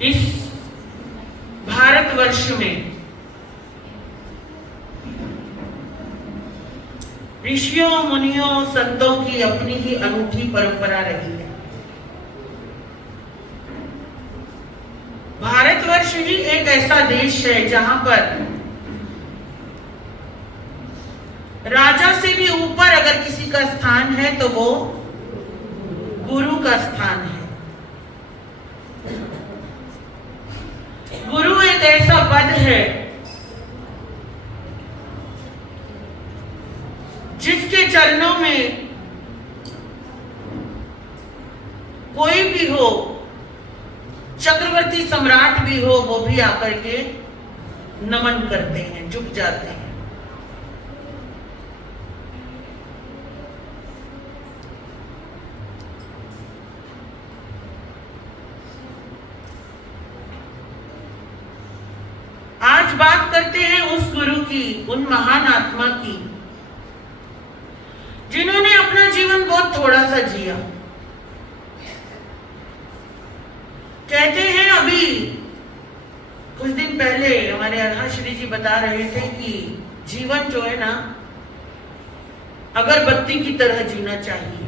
इस भारतवर्ष में ऋषियों मुनियों संतों की अपनी ही अनूठी परंपरा रही है। भारतवर्ष ही एक ऐसा देश है जहां पर राजा से भी ऊपर अगर किसी का स्थान है तो वो गुरु का स्थान है। गुरु एक ऐसा पद है जिसके चरणों में कोई भी हो, चक्रवर्ती सम्राट भी हो, वो भी आकर के नमन करते हैं, झुक जाते हैं। आज बात करते हैं उस गुरु की, उन महान आत्मा की जिन्होंने अपना जीवन बहुत थोड़ा सा जिया। कहते हैं अभी कुछ दिन पहले हमारे अरहा श्री जी बता रहे थे कि जीवन जो है ना अगरबत्ती की तरह जीना चाहिए।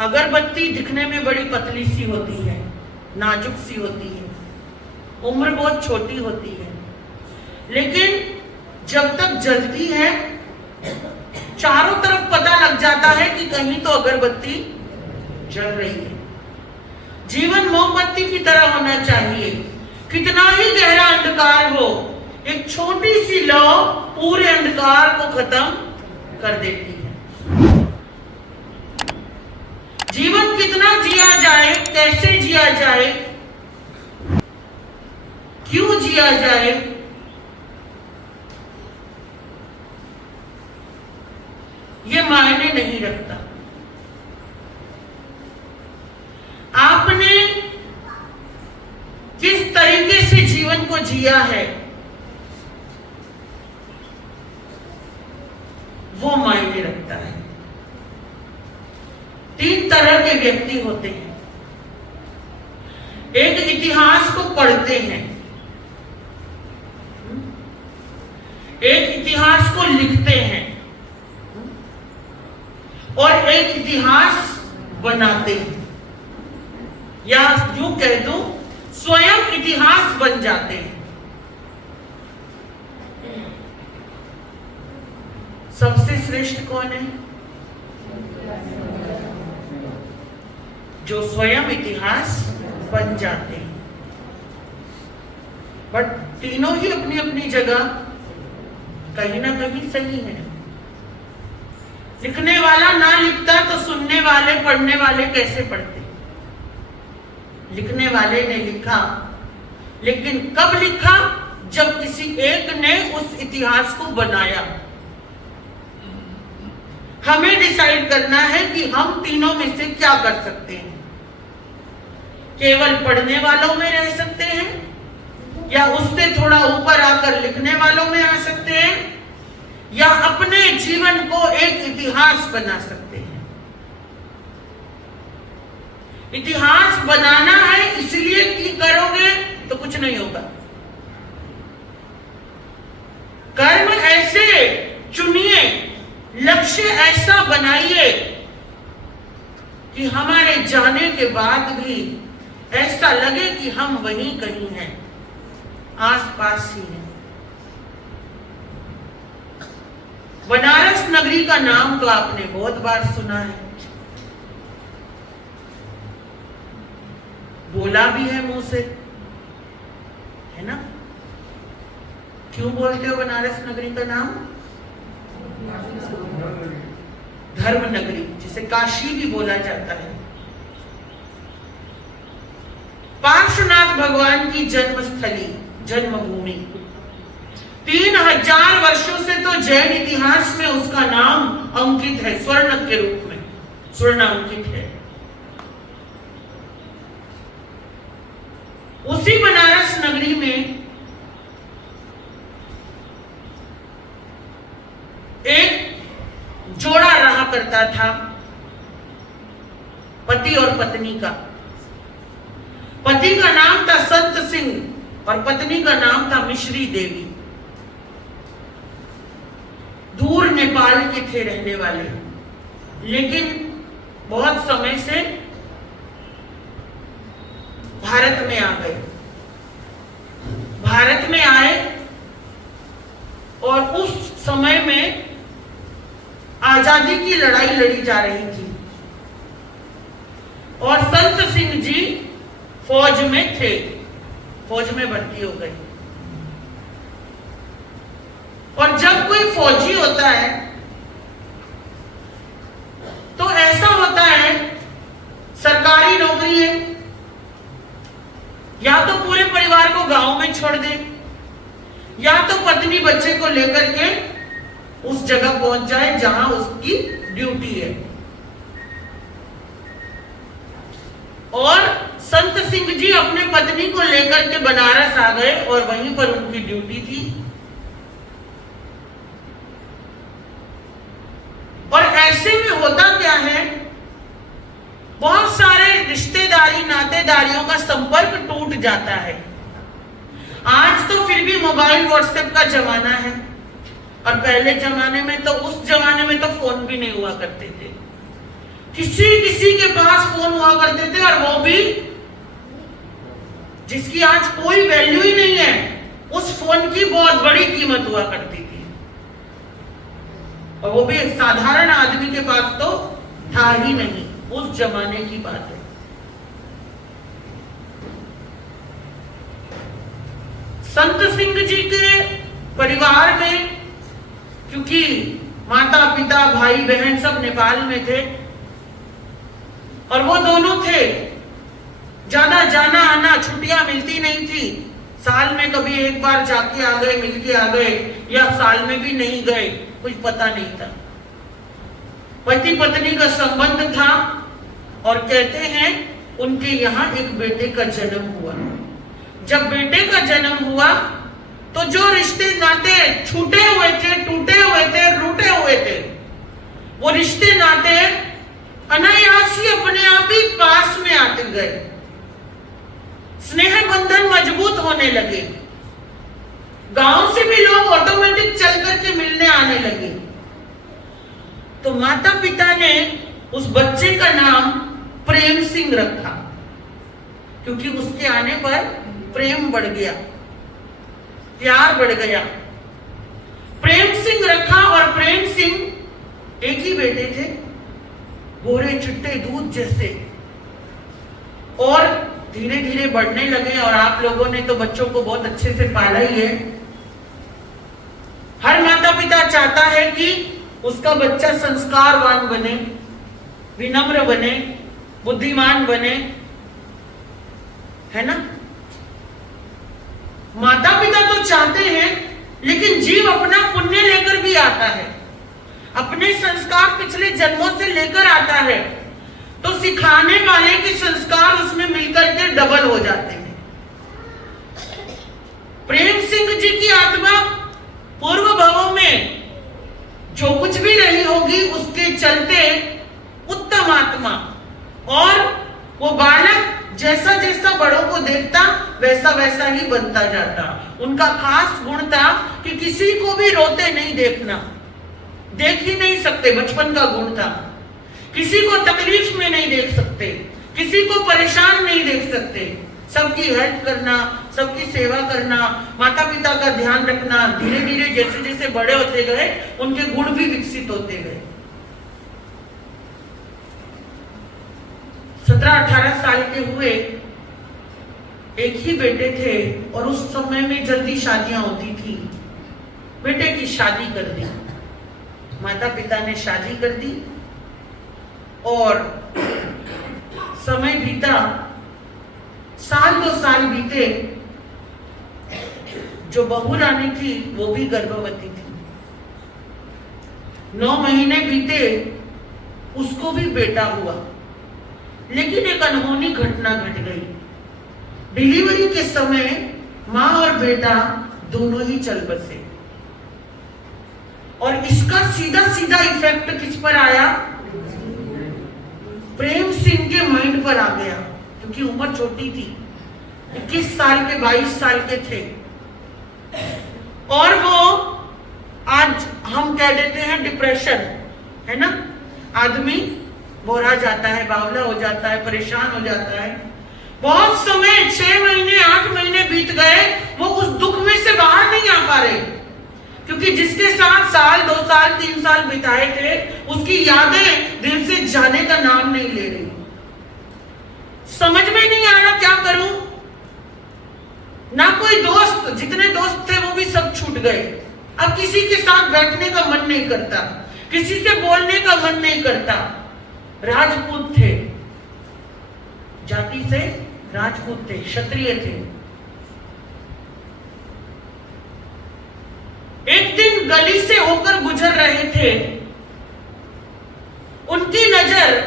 अगरबत्ती दिखने में बड़ी पतली सी होती है, नाजुक सी होती है, उम्र बहुत छोटी होती है, लेकिन जब तक जलती है चारों तरफ पता लग जाता है कि कहीं तो अगरबत्ती जल रही है। जीवन मोमबत्ती की तरह होना चाहिए। कितना ही गहरा अंधकार हो, एक छोटी सी लौ पूरे अंधकार को खत्म कर देती है। जीवन कितना जिया जाए, कैसे जिया जाए, क्यों जिया जाए, ये मायने नहीं रखता। आपने किस तरीके से जीवन को जिया है वो मायने रखता है। 3 तरह के व्यक्ति होते हैं। एक इतिहास को पढ़ते हैं, एक इतिहास को लिखते हैं और एक इतिहास बनाते हैं, या यूं कह दूं स्वयं इतिहास बन जाते हैं। सबसे श्रेष्ठ कौन है? जो स्वयं इतिहास बन जाते हैं। बट तीनों ही अपनी अपनी जगह कहीं ना कहीं सही है। लिखने वाला ना लिखता तो सुनने वाले पढ़ने वाले कैसे पढ़ते? लिखने वाले ने लिखा, लेकिन कब लिखा? जब किसी एक ने उस इतिहास को बनाया। हमें डिसाइड करना है कि हम तीनों में से क्या कर सकते हैं। केवल पढ़ने वालों में रह सकते हैं, या उससे थोड़ा ऊपर आकर लिखने वालों में आ सकते हैं, या अपने जीवन को एक इतिहास बना सकते हैं। इतिहास बनाना है इसलिए कि करोगे तो कुछ नहीं होगा। कर्म ऐसे चुनिए, लक्ष्य ऐसा बनाइए कि हमारे जाने के बाद भी ऐसा लगे कि हम वहीं कहीं हैं, आसपास ही हैं। बनारस नगरी का नाम तो आपने बहुत बार सुना है, बोला भी है मुंह से, है ना? क्यों बोलते हो बनारस नगरी का नाम? धर्म नगरी, जिसे काशी भी बोला जाता है। पार्श्वनाथ भगवान की जन्मस्थली, जन्मभूमि। 3000 वर्षों से तो जैन इतिहास में उसका नाम अंकित है, स्वर्ण के रूप में स्वर्ण अंकित है। उसी बनारस नगरी में एक जोड़ा रहा करता था पति और पत्नी का। पति का नाम था संत सिंह और पत्नी का नाम था मिश्री देवी। दूर नेपाल के थे रहने वाले, लेकिन बहुत समय से भारत में आ गए। भारत में आए और उस समय में आजादी की लड़ाई लड़ी जा रही थी और संत सिंह जी फौज में थे, फौज में भर्ती हो गए। और जब कोई फौजी होता है तो ऐसा होता है, सरकारी नौकरी है, या तो पूरे परिवार को गांव में छोड़ दे, या तो पत्नी बच्चे को लेकर के उस जगह पहुंच जाए जहां उसकी ड्यूटी है। और संत सिंह जी अपने पत्नी को लेकर के बनारस आ गए और वहीं पर उनकी ड्यूटी थी। और ऐसे में होता क्या है, बहुत सारे रिश्तेदारी नातेदारियों का संपर्क टूट जाता है। आज तो फिर भी मोबाइल व्हाट्सएप का जमाना है, और पहले जमाने में तो, उस जमाने में तो फोन भी नहीं हुआ करते थे। किसी किसी के पास फोन हुआ करते थे, और वो भी जिसकी आज कोई वैल्यू ही नहीं है, उस फोन की बहुत बड़ी कीमत हुआ करती थी। और वो भी एक साधारण आदमी के पास तो था ही नहीं, उस जमाने की बात है। संत सिंह जी के परिवार में, क्योंकि माता पिता भाई बहन सब नेपाल में थे और वो दोनों थे, ज्यादा जाना आना, छुट्टियां मिलती नहीं थी। साल में कभी एक बार जाके आ गए, मिल के आ गए, या साल में भी नहीं गए, कुछ पता नहीं था। पति पत्नी का संबंध था और कहते हैं उनके यहाँ एक बेटे का जन्म हुआ। जब बेटे का जन्म हुआ तो जो रिश्ते नाते छूटे हुए थे, टूटे हुए थे, रूठे हुए थे, वो रिश्ते नाते अनायास ही अपने आप ही पास में आते गए। स्नेह बंधन मजबूत होने लगे। गांव से भी लोग ऑटोमेटिक चल करके मिलने आने लगे। तो माता पिता ने उस बच्चे का नाम प्रेम सिंह रखा, क्योंकि उसके आने पर प्रेम बढ़ गया, प्यार बढ़ गया। प्रेम सिंह रखा, और प्रेम सिंह एक ही बेटे थे, गोरे चिट्टे दूध जैसे, और धीरे धीरे बढ़ने लगे। और आप लोगों ने तो बच्चों को बहुत अच्छे से पाला ही है। हर माता पिता चाहता है कि उसका बच्चा संस्कारवान बने, विनम्र बने, बुद्धिमान बने, है ना। माता पिता तो चाहते हैं, लेकिन जीव अपना पुण्य लेकर भी आता है, अपने संस्कार पिछले जन्मों से लेकर आता है, तो सिखाने वाले के संस्कार उसमें मिलकर के डबल हो जाते हैं। प्रेम सिंह जी की आत्मा पूर्व भवों में जो कुछ भी रही होगी, उसके चलते उत्तम आत्मा, और वो बालक जैसा जैसा बड़ों को देखता वैसा वैसा ही बनता जाता। उनका खास गुण था कि किसी को भी रोते नहीं देखना, देख ही नहीं सकते, बचपन का गुण था। किसी को तकलीफ में नहीं देख सकते, किसी को परेशान नहीं देख सकते, सबकी हेल्प करना, सबकी सेवा करना, माता पिता का ध्यान रखना। धीरे धीरे जैसे जैसे बड़े होते गए, उनके गुण भी विकसित होते गए। 17-18 साल के हुए, एक ही बेटे थे, और उस समय में जल्दी शादियां होती थी। बेटे की शादी कर दी, माता पिता ने शादी कर दी, और समय बीता, साल 2 साल बीते। जो बहू रानी थी वो भी गर्भवती थी। 9 महीने बीते, उसको भी बेटा हुआ। लेकिन एक अनहोनी घटना घट गई। डिलीवरी के समय माँ और बेटा दोनों ही चल बसे, और इसका सीधा सीधा इफेक्ट किस पर आया? प्रेम सिंह के ऊपर आ गया, क्योंकि उम्र छोटी थी, 21 साल के 22 साल के थे। और वो आज हम कह देते हैं डिप्रेशन, है ना, आदमी बोरा जाता है, बावला हो जाता है, परेशान हो जाता है। बहुत समय 6 महीने 8 महीने बीत गए, वो उस दुख में से बाहर नहीं आ पा रहे, क्योंकि जिसके साथ साल 2 साल 3 साल बिताए थे, उसकी यादें दिल से जाने का नाम नहीं ले रही। समझ में नहीं आ रहा क्या करूं, ना कोई दोस्त, जितने दोस्त थे वो भी सब छूट गए। अब किसी के साथ बैठने का मन नहीं करता, किसी से बोलने का मन नहीं करता। राजपूत थे, जाति से राजपूत थे, क्षत्रिय थे। एक दिन गली से होकर गुजर रहे थे, उनकी नजर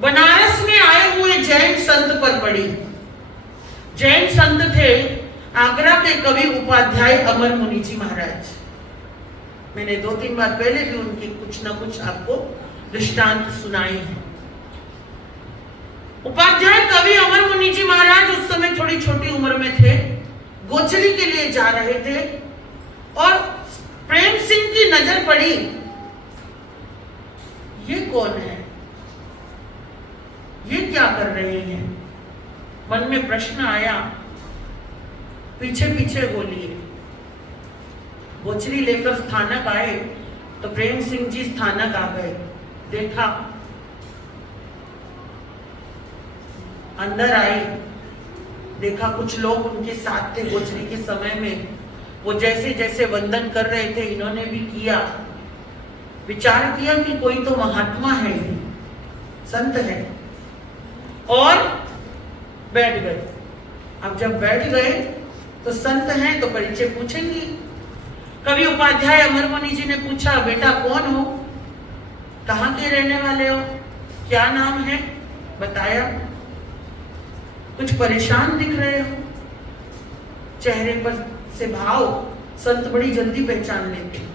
बनारस में आए हुए जैन संत पर पड़ी। जैन संत थे आगरा के कवि उपाध्याय अमर मुनि जी महाराज। मैंने 2-3 बार पहले भी उनकी कुछ ना कुछ आपको दृष्टांत सुनाई है। उपाध्याय कवि अमर मुनि जी महाराज उस समय थोड़ी छोटी उम्र में थे, गोचरी के लिए जा रहे थे, और प्रेम सिंह की नजर पड़ी। ये कौन है, ये क्या कर रहे हैं, मन में प्रश्न आया। पीछे पीछे बोलिए। गोचरी लेकर स्थानक आए तो प्रेम सिंह जी स्थानक आ गए। देखा, अंदर आई, देखा कुछ लोग उनके साथ थे गोचरी के समय में। वो जैसे जैसे वंदन कर रहे थे, इन्होंने भी किया। विचार किया कि कोई तो महात्मा है, संत है, और बैठ गए। अब जब बैठ गए तो संत हैं तो परिचय पूछेंगी। कवि उपाध्याय अमर मुनि जी ने पूछा, बेटा कौन हो, कहाँ के रहने वाले हो, क्या नाम है, बताया। कुछ परेशान दिख रहे हो, चेहरे पर से भाव संत बड़ी जल्दी पहचान लेते।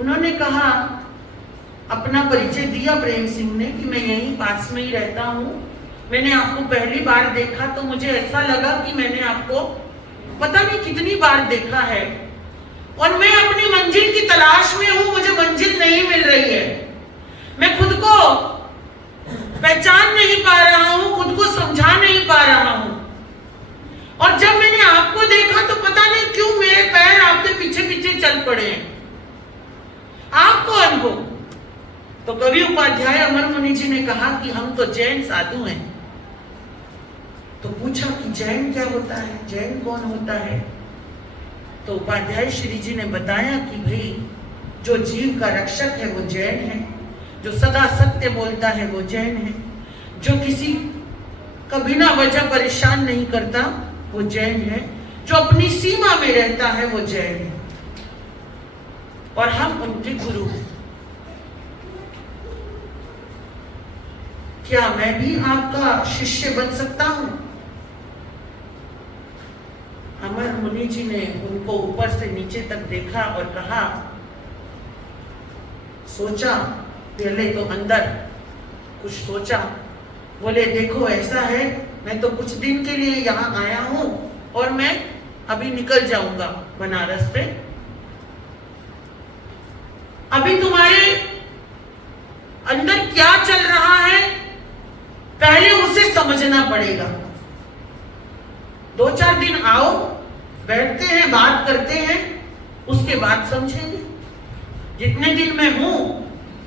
उन्होंने कहा, अपना परिचय दिया प्रेम सिंह ने कि मैं यहीं पास में ही रहता हूं। मैंने आपको पहली बार देखा तो मुझे ऐसा लगा कि मैंने आपको पता नहीं कितनी बार देखा है, और मैं अपनी मंजिल की तलाश में हूं, मुझे मंजिल नहीं मिल रही है। मैं खुद को पहचान नहीं पा रहा हूं, खुद को समझा नहीं पा रहा हूं। और जब मैंने आपको देखा तो पता नहीं क्यों मेरे पैर आपके पीछे पीछे चल पड़े हैं। आप कौन हो? तो कवि उपाध्याय अमर मुनि जी ने कहा कि हम तो जैन साधु हैं। तो पूछा कि जैन क्या होता है, जैन कौन होता है? तो उपाध्याय श्री जी ने बताया कि भाई जो जीव का रक्षक है वो जैन है, जो सदा सत्य बोलता है वो जैन है, जो किसी का बिना वजह परेशान नहीं करता वो जैन है, जो अपनी सीमा में रहता है वो जैन है, और हम उनके गुरु हैं। क्या मैं भी आपका शिष्य बन सकता हूं? अमर मुनि जी ने उनको ऊपर से नीचे तक देखा और कहा, सोचा, पहले तो अंदर कुछ सोचा, बोले देखो ऐसा है, मैं तो कुछ दिन के लिए यहाँ आया हूं और मैं अभी निकल जाऊंगा बनारस से। अभी तुम्हारे अंदर क्या चल रहा है पहले उसे समझना पड़ेगा। 2-4 दिन आओ, बैठते हैं, बात करते हैं, उसके बाद समझेंगे। जितने दिन मैं हूं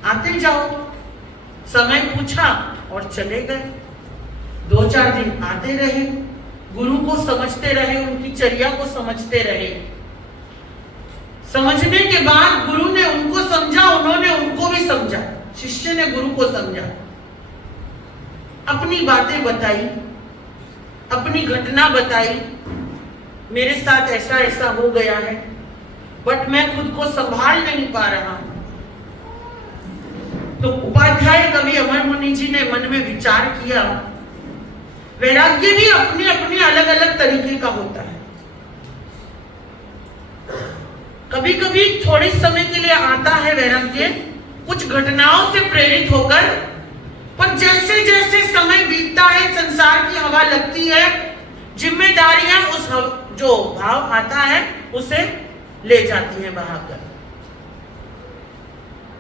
आते जाओ। समय पूछा और चले गए। 2-4 दिन आते रहे, गुरु को समझते रहे, उनकी चर्या को समझते रहे। समझने के बाद गुरु ने उनको समझा, उन्होंने उनको भी समझा, शिष्य ने गुरु को समझा, अपनी बातें बताई, अपनी घटना बताई, मेरे साथ ऐसा ऐसा हो गया है, बट मैं खुद को संभाल नहीं पा रहा हूं। तो उपाध्याय कवि अमर मुनि जी ने मन में विचार किया, वैराग्य भी अपने अपने अलग अलग तरीके का होता है। कभी कभी थोड़े समय के लिए आता है वैराग्य, कुछ घटनाओं से प्रेरित होकर, पर जैसे जैसे समय बीतता है, संसार की हवा लगती है, जिम्मेदारियां उस जो भाव आता है उसे ले जाती है बहाकर।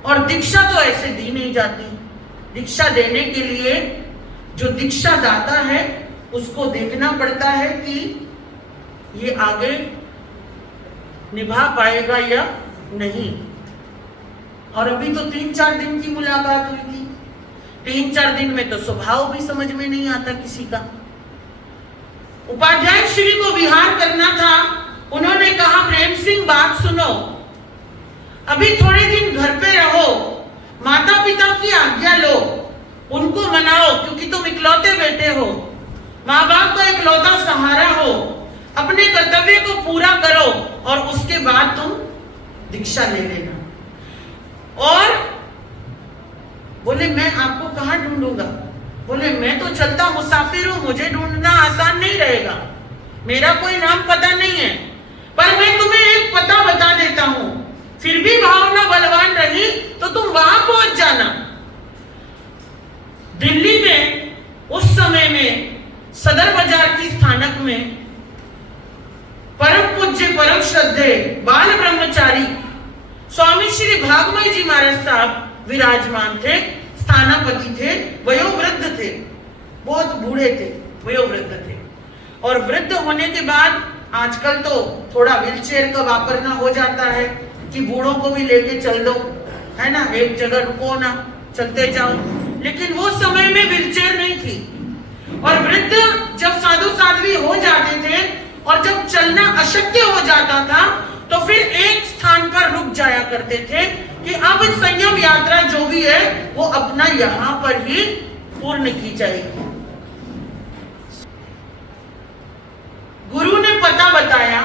और दीक्षा तो ऐसे दी नहीं जाती। दीक्षा देने के लिए जो दीक्षा दाता है उसको देखना पड़ता है कि ये आगे निभा पाएगा या नहीं। और अभी तो 3-4 दिन की मुलाकात हुई थी। 3-4 दिन में तो स्वभाव भी समझ में नहीं आता किसी का। उपाध्याय श्री को विहार करना था। उन्होंने कहा, प्रेम सिंह बात सुनो, अभी थोड़े दिन घर पे रहो, माता पिता की आज्ञा लो, उनको मनाओ, क्योंकि तुम इकलौते बेटे हो, माँ बाप का इकलौता सहारा हो, अपने कर्तव्य को पूरा करो और उसके बाद तुम दीक्षा ले लेना। और बोले, मैं आपको कहाँ ढूंढूंगा? बोले, मैं तो चलता मुसाफिर हूं, मुझे ढूंढना आसान नहीं रहेगा, मेरा कोई नाम पता नहीं है, पर मैं तुम्हें एक पता बता देता हूं, फिर भी भावना बलवान रही तो तुम वहां पहुंच जाना। दिल्ली में उस समय में सदर बाजार की स्थानक में परम पूज्य परम श्रद्धेय बाल ब्रह्मचारी स्वामी श्री भागमय जी महाराज साहब विराजमान थे, स्थानापति थे, वयोवृद्ध थे, बहुत बूढ़े थे, वयोवृद्ध थे। और वृद्ध होने के बाद आजकल तो थोड़ा व्हीलचेयर का वापरना हो जाता है कि बूढ़ों को भी लेके चल दो, है ना, एक जगह रुको ना, चलते जाओ। लेकिन वो समय में व्हीलचेयर नहीं थी। और वृद्ध जब साधु साध्वी हो जाते थे और जब चलना अशक्य हो जाता था तो फिर एक स्थान पर रुक जाया करते थे कि अब संयम यात्रा जो भी है वो अपना यहां पर ही पूर्ण की जाएगी। गुरु ने पता बताया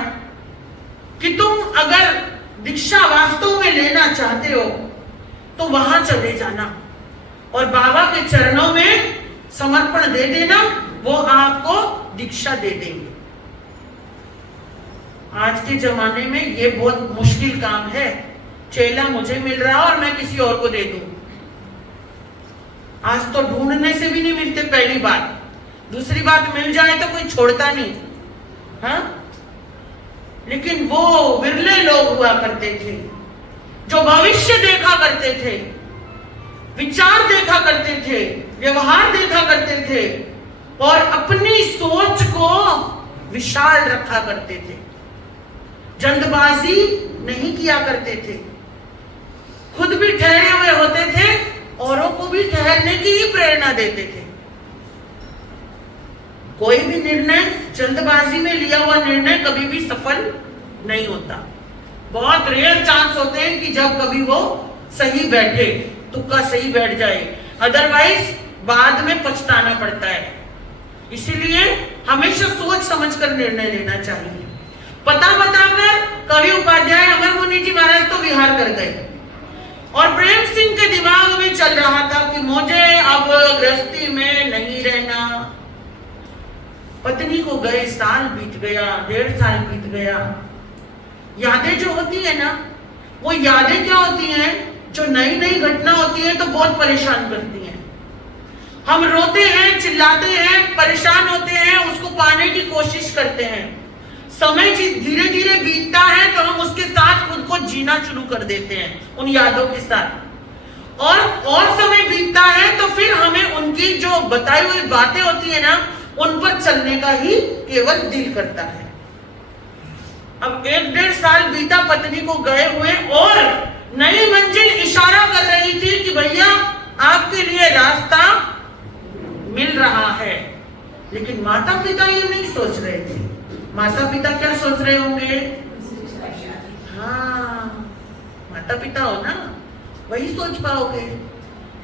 कि तुम अगर दीक्षा वास्तव में लेना चाहते हो तो वहां चले जाना और बाबा के चरणों में समर्पण दे देना, वो आपको दीक्षा दे देंगे। आज के जमाने में ये बहुत मुश्किल काम है। चेला मुझे मिल रहा और मैं किसी और को दे दूं। आज तो ढूंढने से भी नहीं मिलते, पहली बात। दूसरी बात, मिल जाए तो कोई छोड़ता नहीं। हाँ, लेकिन वो विरले लोग हुआ करते थे जो भविष्य देखा करते थे, विचार देखा करते थे, व्यवहार देखा करते थे और अपनी सोच को विशाल रखा करते थे। जल्दबाजी नहीं किया करते थे, खुद भी ठहरे हुए होते थे, औरों को भी ठहरने की ही प्रेरणा देते थे। कोई भी निर्णय जल्दबाजी में लिया हुआ निर्णय कभी भी सफल नहीं होता। बहुत रेयर चांस होते हैं कि जब कभी वो सही बैठे, तुक्का सही बैठ जाए, अदरवाइज बाद में पछताना पड़ता है। इसीलिए हमेशा सोच समझकर निर्णय लेना चाहिए। पता बताकर कवि उपाध्याय अमर मुनि जी महाराज तो विहार कर गए और प्रेम सिंह के दिमाग में चल रहा था कि मुझे अब गृहस्थी में नहीं रहना। पत्नी को गए साल बीत गया, 1.5 साल बीत गया। यादें जो होती है ना, वो यादें क्या होती हैं, जो नई नई घटना होती है तो बहुत परेशान करती हैं। हम रोते हैं, चिल्लाते हैं, परेशान होते हैं, उसको पाने की कोशिश करते हैं। समय धीरे धीरे बीतता है तो हम उसके साथ खुद को जीना शुरू कर देते हैं, उन यादों के साथ। और समय बीतता है तो फिर हमें उनकी जो बताई हुई बातें होती है ना, उन पर चलने का ही केवल दिल करता है। अब 1.5 साल बीता पत्नी को गए हुए और नई मंजिल इशारा कर रही थी कि भैया आपके लिए रास्ता मिल रहा है। लेकिन माता पिता ये नहीं सोच रहे थे। माता पिता क्या सोच रहे होंगे? हाँ, माता पिता हो ना, वही सोच पाओगे,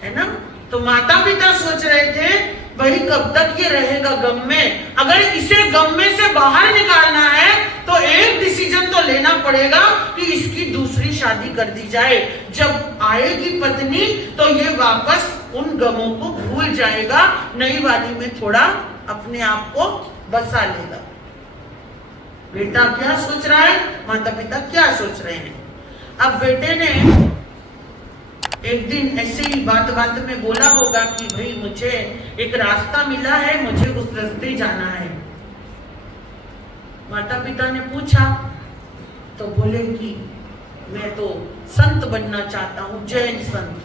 है ना। तो माता पिता सोच रहे थे भाई कब तक ये रहेगा गम में, अगर इसे गम में से बाहर निकालना है तो एक डिसीजन तो लेना पड़ेगा कि इसकी दूसरी शादी कर दी जाए। जब आएगी पत्नी तो ये वापस उन गमों को भूल जाएगा, नई वाली में थोड़ा अपने आप को बसा लेगा। बेटा क्या सोच रहा है, माता पिता क्या सोच रहे हैं। अब बेटे ने एक दिन ऐसे ही बात बात में बोला होगा कि भाई मुझे एक रास्ता मिला है, मुझे उस रास्ते जाना है। माता पिता ने पूछा तो बोले कि मैं तो संत बनना चाहता हूँ, जैन संत।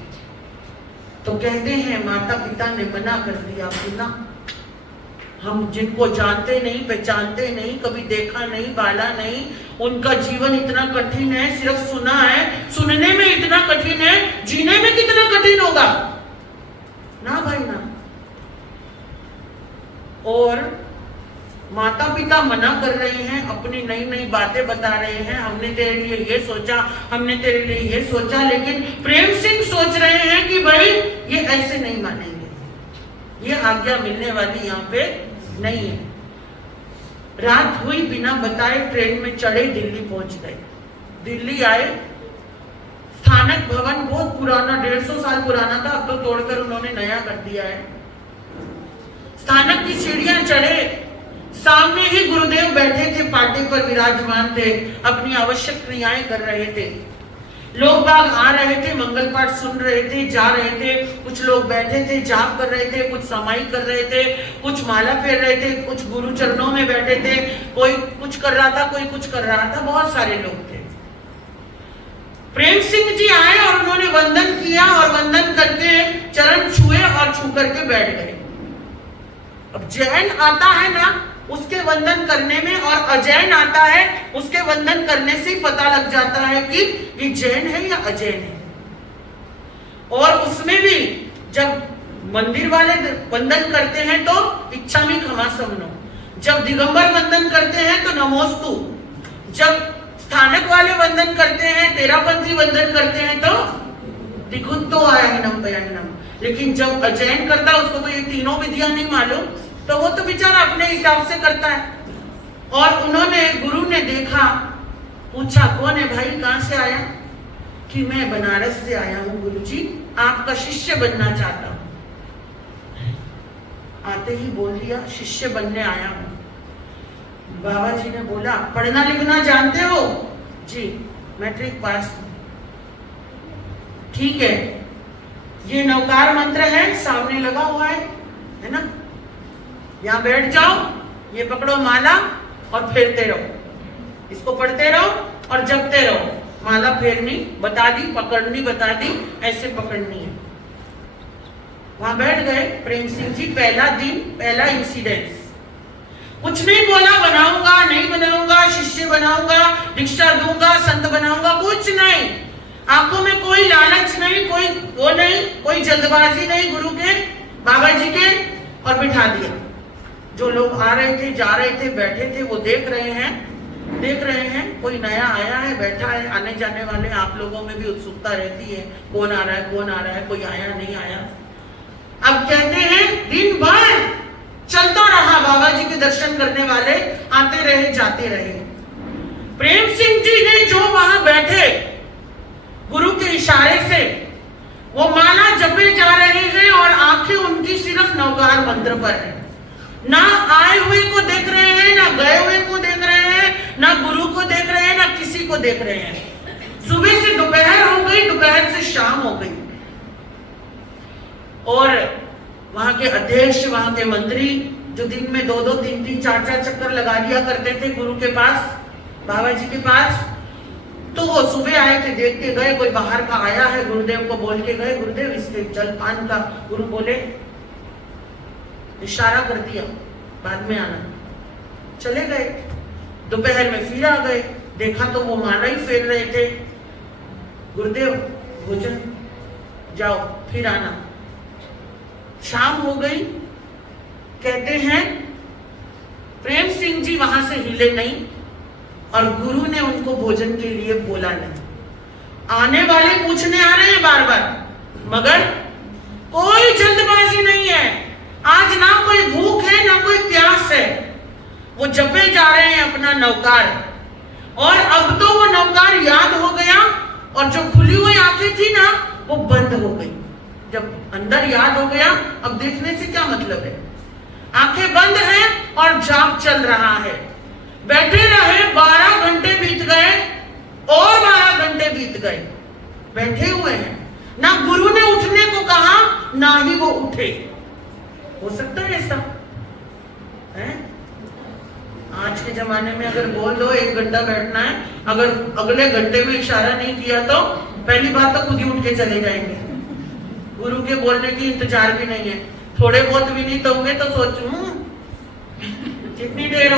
तो कहते हैं माता पिता ने मना कर दिया कि ना, हम जिनको जानते नहीं, पहचानते नहीं, कभी देखा नहीं, बाला नहीं, उनका जीवन इतना कठिन है, सिर्फ सुना है, सुनने में इतना कठिन है, जीने में कितना कठिन होगा ना भाई ना। और माता पिता मना कर रहे हैं, अपनी नई नई बातें बता रहे हैं, हमने तेरे लिए ये सोचा, हमने तेरे लिए ये सोचा, लेकिन प्रेम सिंह सोच रहे हैं कि भाई ये ऐसे नहीं मानेंगे, ये आज्ञा मिलने वाली यहाँ पे नहीं है। रात हुई, बिना बताए ट्रेन में चढ़े, दिल्ली पहुंच गए। दिल्ली आए, स्थानक भवन बहुत पुराना, 150 साल पुराना था, अब तो तोड़कर उन्होंने नया कर दिया है। स्थानक की सीढ़ियां चढ़े, सामने ही गुरुदेव बैठे थे, पाटे पर विराजमान थे, अपनी आवश्यक क्रियाएं कर रहे थे। लोग बाग आ रहे थे, मंगल पाठ सुन रहे थे, जा रहे थे, कुछ लोग बैठे थे, जाप कर रहे थे, कुछ समाई कर रहे थे, कुछ माला फेर रहे थे, कुछ गुरु चरणों में बैठे थे, कोई कुछ कर रहा था, कोई कुछ कर रहा था, बहुत सारे लोग थे। प्रेम सिंह जी आए और उन्होंने वंदन किया और वंदन करके चरण छुए और छू करके बैठ गए। अब जैन आता है ना उसके वंदन करने में, और अजैन आता है उसके वंदन करने से ही पता लग जाता है कि ये जैन है या अजैन है। और उसमें भी जब मंदिर वाले वंदन करते हैं तो इच्छामि खमा समनो, जब दिगंबर वंदन करते हैं तो नमोस्तु, जब स्थानक वाले वंदन करते हैं, तेरापंथी वंदन करते हैं तो दिगुत्तो आयाहिनम पयाहिनम। लेकिन जब अजैन करता है, उसको तो ये तीनों विधियां नहीं मालूम, तो वो तो बेचारा अपने हिसाब से करता है। और उन्होंने, गुरु ने देखा, पूछा कौन है भाई, कहां से आया? कि मैं बनारस से आया हूं गुरुजी, आपका शिष्य बनना चाहता हूं। आते ही बोल दिया शिष्य बनने आया हूं। बाबा जी ने बोला पढ़ना लिखना जानते हो? जी मैट्रिक पास हूं। ठीक है, ये नवकार मंत्र है, सामने लगा हुआ है ना, यहां बैठ जाओ, ये पकड़ो माला और फेरते रहो, इसको पढ़ते रहो और जपते रहो। माला फेरनी बता दी, पकड़नी बता दी, ऐसे पकड़नी है। वहां बैठ गए प्रेम सिंह जी। पहला दिन, पहला इंसिडेंस, कुछ नहीं बोला, बनाऊंगा नहीं बनाऊंगा, शिष्य बनाऊंगा, दीक्षा दूंगा, संत बनाऊंगा, कुछ नहीं। आंखों में कोई लालच नहीं, कोई वो नहीं, कोई जल्दबाजी नहीं गुरु के, बाबा जी के, और बिठा दिया। जो लोग आ रहे थे, जा रहे थे, बैठे थे, वो देख रहे हैं कोई नया आया है, बैठा है। आने जाने वाले आप लोगों में भी उत्सुकता रहती है, कौन आ रहा है, कौन आ रहा है, कोई आया नहीं आया। अब कहते हैं दिन भर चलता रहा, बाबा जी के दर्शन करने वाले आते रहे, जाते रहे। प्रेम सिंह जी ने जो वहां बैठे, गुरु के इशारे से वो माला जपे जा रहे हैं और आंखें उनकी सिर्फ नवकार मंत्र पर है। ना आए हुए को देख रहे हैं, ना गए हुए को देख रहे हैं, ना गुरु को देख रहे हैं, ना किसी को देख रहे हैं। सुबह से दोपहर हो गई, दोपहर से शाम हो गई, और वहां के अध्यक्ष, वहां के मंत्री, जो दिन में 2-2, 3-3, 4-4 चक्कर लगा दिया करते थे गुरु के पास, बाबा जी के पास, तो वो सुबह आए थे, देख के गए, कोई बाहर का आया है, गुरुदेव को बोल के गए, गुरुदेव इसके जलपान का। गुरु बोले, इशारा कर दिया, बाद में आना। चले गए। दोपहर में फिर आ गए, देखा तो वो माला ही फेर रहे थे। गुरुदेव भोजन, जाओ फिर आना। शाम हो गई। कहते हैं प्रेम सिंह जी वहां से हिले नहीं, और गुरु ने उनको भोजन के लिए बोला नहीं। आने वाले पूछने आ रहे हैं बार बार, मगर कोई जल्दबाजी नहीं है। आज ना कोई भूख है, ना कोई प्यास है। वो जपे जा रहे हैं अपना नवकार, और अब तो वो नवकार याद हो गया, और जो खुली हुई आंखें थी ना, वो बंद हो गई। जब अंदर याद हो गया, अब देखने से क्या मतलब है। आंखें बंद हैं और जाप चल रहा है। बैठे रहे, 12 घंटे बीत गए और 12 घंटे बीत गए। बैठे हुए हैं, ना गुरु ने उठने को कहा, ना ही वो उठे। हो सकता है ऐसा है? आज के जमाने में अगर बोल दो 1 घंटा बैठना है, अगर अगले घंटे में इशारा नहीं किया तो पहली बात तो खुद ही उठ के चले जाएंगे। गुरु के बोलने की इंतजार भी नहीं है। थोड़े बहुत विनीत होंगे तो सोचूं कितनी देर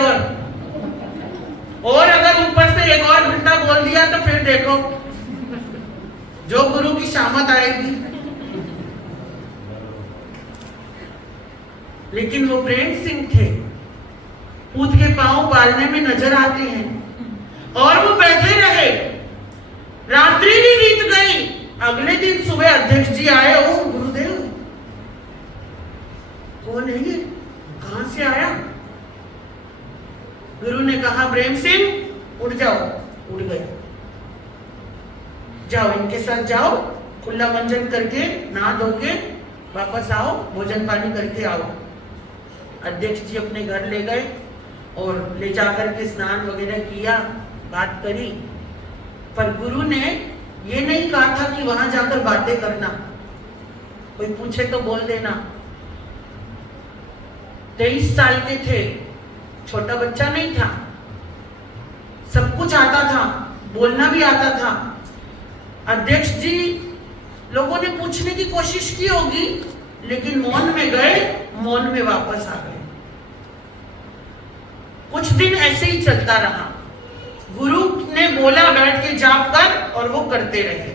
और अगर ऊपर से 1 और घंटा बोल दिया तो फिर देखो जो गुरु की शामत आएगी। लेकिन वो प्रेम सिंह थे, ऊंट के पांव पालने में नजर आते हैं और वो बैठे रहे। रात्रि भी बीत गई। अगले दिन सुबह अध्यक्ष जी आए। ओ गुरुदेव, कौन है ये, कहां से आया? गुरु ने कहा, प्रेम सिंह उठ जाओ। उठ गए। जाओ, इनके साथ जाओ, खुला मंजन करके नहा धो के वापस आओ, भोजन पानी करके आओ। अध्यक्ष जी अपने घर ले गए और ले जाकर के स्नान वगैरह किया, बात करी। पर गुरु ने ये नहीं कहा था कि वहां जाकर बातें करना, कोई पूछे तो बोल देना। 23 साल के थे, छोटा बच्चा नहीं था, सब कुछ आता था, बोलना भी आता था। अध्यक्ष जी लोगों ने पूछने की कोशिश की होगी, लेकिन मौन में गए, मौन में वापस आ गए। कुछ दिन ऐसे ही चलता रहा। गुरु ने बोला बैठ के जाप कर, और वो करते रहे।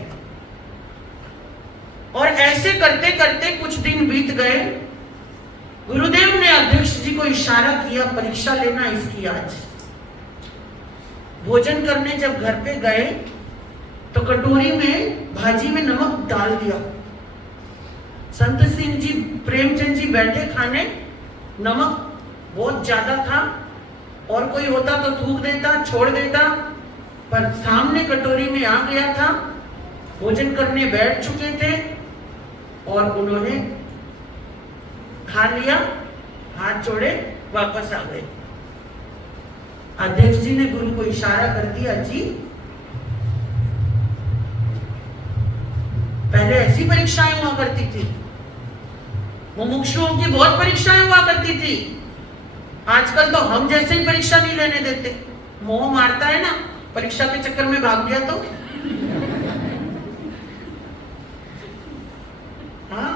और ऐसे करते करते कुछ दिन बीत गए। गुरुदेव ने अध्यक्ष जी को इशारा किया, परीक्षा लेना इसकी आज। भोजन करने जब घर पे गए तो कटोरी में भाजी में नमक डाल दिया। संत सिंह जी, प्रेमचंद जी बैठे खाने, नमक बहुत ज्यादा था, और कोई होता तो थूक देता, छोड़ देता, पर सामने कटोरी में आ गया था। भोजन करने बैठ चुके थे और उन्होंने खा लिया, हाथ जोड़े वापस आ गए। अध्यक्ष जी ने गुरु को इशारा कर दिया, जी पहले ऐसी परीक्षाएं हुआ करती थी, मुमुक्षुओं की बहुत परीक्षाएं हुआ करती थी। आजकल तो हम जैसे ही परीक्षा नहीं लेने देते, मोह मारता है ना, परीक्षा के चक्कर में भाग गया तो। हाँ,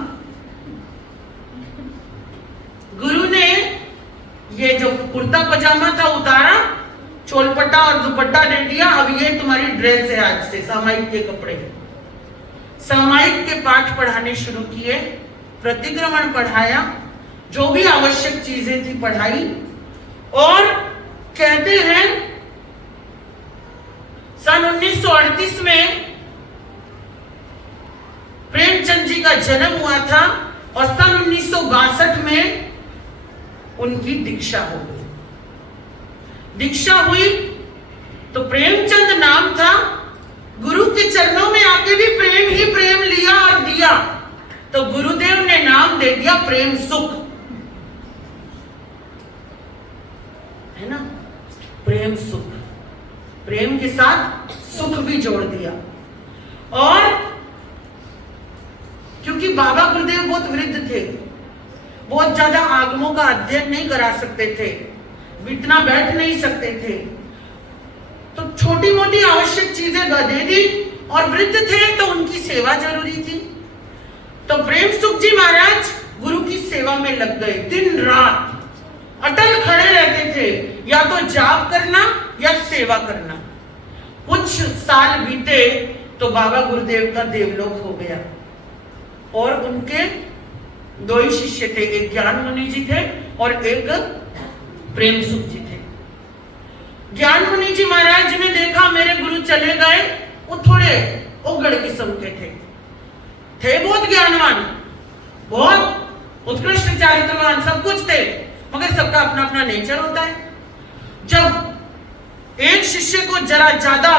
गुरु ने ये जो कुर्ता पजामा था उतारा, चोलपट्टा और दुपट्टा दे दिया, अब ये तुम्हारी ड्रेस है, आज से सामायिक के कपड़े। सामायिक के पाठ पढ़ाने शुरू किए, प्रतिक्रमण पढ़ाया, जो भी आवश्यक चीजें थी पढ़ाई। और कहते हैं सन 1938 में प्रेमचंद जी का जन्म हुआ था और सन 1962 में उनकी दीक्षा हो गई। दीक्षा हुई तो प्रेमचंद नाम था। गुरु के चरणों में आके भी प्रेम ही प्रेम लिया और दिया, तो गुरुदेव ने नाम दे दिया प्रेम सुख, है ना, प्रेम सुख। प्रेम के साथ सुख भी जोड़ दिया। और क्योंकि बाबा गुरुदेव बहुत वृद्ध थे, बहुत ज्यादा आगमों का अध्ययन नहीं करा सकते थे, इतना बैठ नहीं सकते थे, तो छोटी मोटी आवश्यक चीजें दे दी। और वृद्ध थे तो उनकी सेवा जरूरी थी, तो प्रेम सुख जी महाराज गुरु की सेवा में लग गए। दिन रात अटल खड़े रहते थे, या तो जाप करना या सेवा करना। कुछ साल बीते तो बाबा गुरुदेव का देवलोक हो गया, और उनके 2 ही शिष्य थे, एक ज्ञान मुनि जी थे और एक प्रेम सुख जी थे। ज्ञान मुनि जी महाराज ने देखा मेरे गुरु चले गए, वो थोड़े उगड़ किस्म के थे बहुत ज्ञानवान, बहुत उत्कृष्ट चारित्रवान, सब कुछ थे, मगर सबका अपना अपना नेचर होता है। जब एक शिष्य को जरा ज्यादा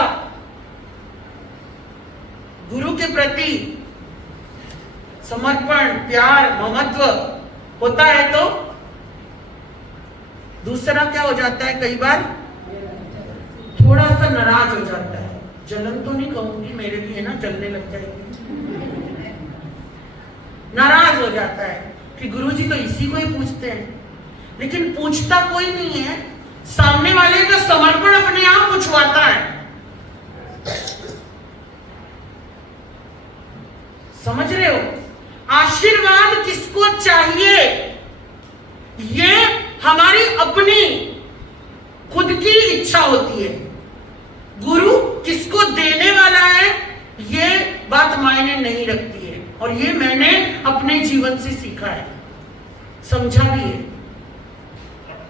गुरु के प्रति समर्पण, प्यार, ममत्व होता है तो दूसरा क्या हो जाता है, कई बार थोड़ा सा नाराज हो जाता है। जलन तो नहीं कहूंगी, मेरे भी है ना, जलने लग जाएगी। नाराज हो जाता है कि गुरुजी तो इसी को ही पूछते हैं, लेकिन पूछता कोई नहीं है, सामने वाले का समर्पण अपने आप पूछवाता है। समझ रहे हो? आशीर्वाद किसको चाहिए, ये हमारी अपनी खुद की इच्छा होती है। गुरु किसको देने वाला है ये बात मायने नहीं रखती है, और ये मैंने अपने जीवन से सीखा है, समझा भी है।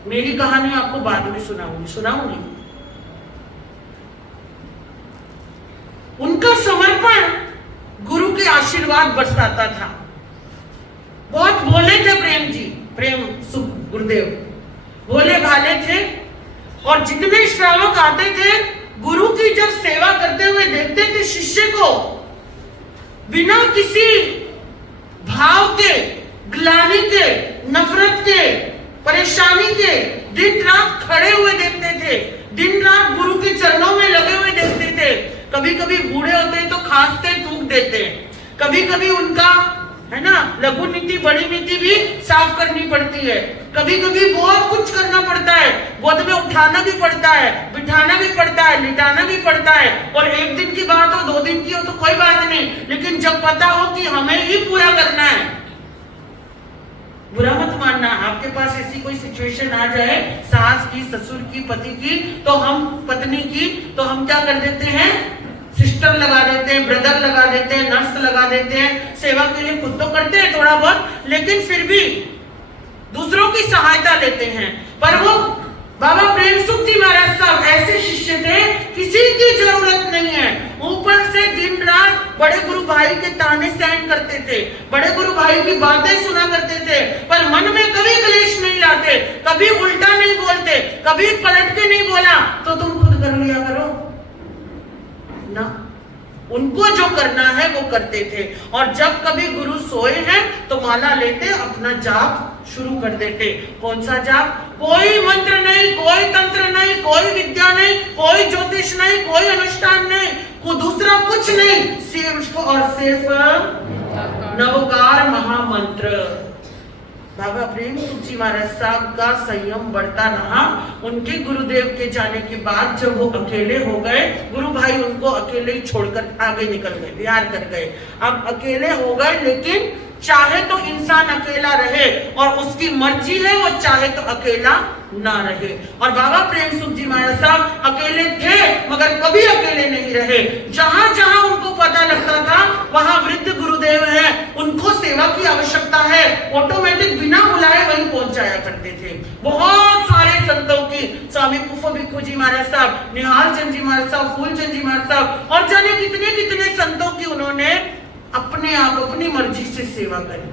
मेरी कहानी आपको बाद में सुनाऊंगी। उनका समर्पण गुरु के आशीर्वाद बरसाता था। बहुत भोले थे प्रेम सुख गुरुदेव, भोले भाले थे, और जितने श्रावक आते थे गुरु की जब सेवा करते हुए देखते थे शिष्य को, बिना किसी भाव के, ग्लानि के, नफरत के, परेशानी के दिन रात खड़े हुए देखते थे, दिन रात गुरु के चरणों में लगे हुए देखते थे। कभी कभी बूढ़े होते तो खांसते थूक देते, कभी कभी उनका है ना लघु नीति बड़ी नीति भी साफ करनी पड़ती है, कभी कभी बहुत कुछ करना पड़ता है, गोद में उठाना भी पड़ता है, बिठाना भी पड़ता है, लिटाना भी पड़ता है। और एक दिन की बात हो, 2 दिन की हो तो कोई बात नहीं, लेकिन जब पता हो कि हमें ही पूरा करना है, बुरा मत मानना, आपके पास ऐसी कोई सिचुएशन आ जाए सास की, ससुर की, पति की, तो हम पत्नी की, तो हम क्या कर देते हैं, सिस्टर लगा देते हैं, ब्रदर लगा देते हैं, नर्स लगा देते हैं, सेवा के लिए खुद तो करते हैं थोड़ा बहुत, लेकिन फिर भी दूसरों की सहायता लेते हैं। पर वो बाबा प्रेम सुख जी महाराज साहब ऐसे शिष्य थे, किसी की जरूरत नहीं है, ऊपर से दिन रात बड़े गुरु भाई के ताने सहन करते थे, बड़े गुरु भाई की बातें सुना करते थे, पर मन में कभी क्लेश नहीं लाते, कभी उल्टा नहीं बोलते, कभी पलट के नहीं बोला तो तुम खुद कर लिया करो ना। उनको जो करना है वो करते थे, और जब कभी गुरु सोए हैं तो माला लेते अपना जाप शुरू कर देते। कौन सा जाप? कोई मंत्र नहीं, कोई तंत्र नहीं, कोई विद्या नहीं, कोई ज्योतिष नहीं, कोई अनुष्ठान नहीं, को दूसरा कुछ नहीं, सिर्फ और सिर्फ नवकार महामंत्र। बाबा प्रेम सुख जी महाराज साहब का संयम बढ़ता रहा। उनके गुरुदेव के जाने के बाद जब वो अकेले हो गए, गुरु भाई उनको अकेले ही छोड़कर आगे निकल गए, बिहार कर गए। अब अकेले हो गए, लेकिन चाहे तो इंसान अकेला रहे, और उसकी मर्जी है वो चाहे तो अकेला ना रहे। और बाबा प्रेम सुख जी महाराज साहब अकेले थे, मगर कभी अकेले नहीं रहे। जहां जहां उनको पता लगता था वहां वृद्ध गुरुदेव है, उनको सेवा की आवश्यकता है, ऑटोमेटिक बिना बुलाए वहीं पहुंच जाया करते थे। बहुत सारे संतों की, स्वामी पुफ्फो भिक्खू जी महाराज साहब, निहाल चंद जी महाराज साहब, फूलचंद जी महाराज साहब, और जाने कितने कितने संतों की उन्होंने अपने आप अपनी मर्जी से सेवा करी।